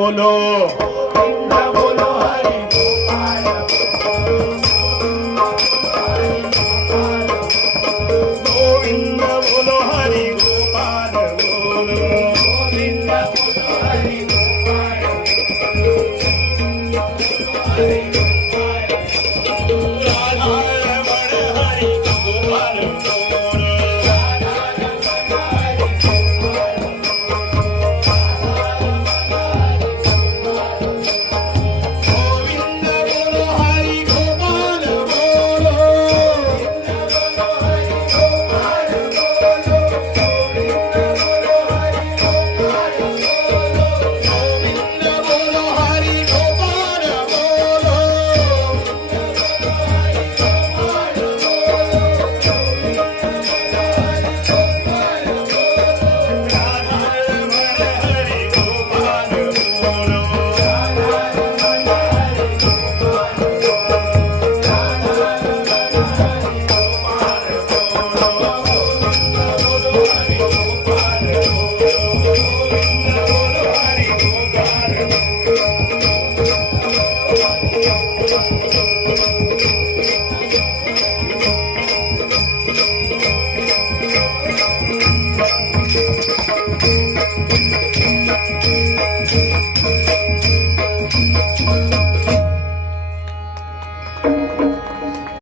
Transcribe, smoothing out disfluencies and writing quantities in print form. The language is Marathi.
बोलो गोविंद बोलो हरि गोपाल गोविंद बोलो हरि गोपाल बोलो गोविंद बोलो हरि गोपाल राधा रमण हरि गोपाल बोलो गोविंद बोलो हरि गोपाल बोलो गोविंद बोलो हरि गोपाल बोलो राधा रमण हरि गोपाल बोलो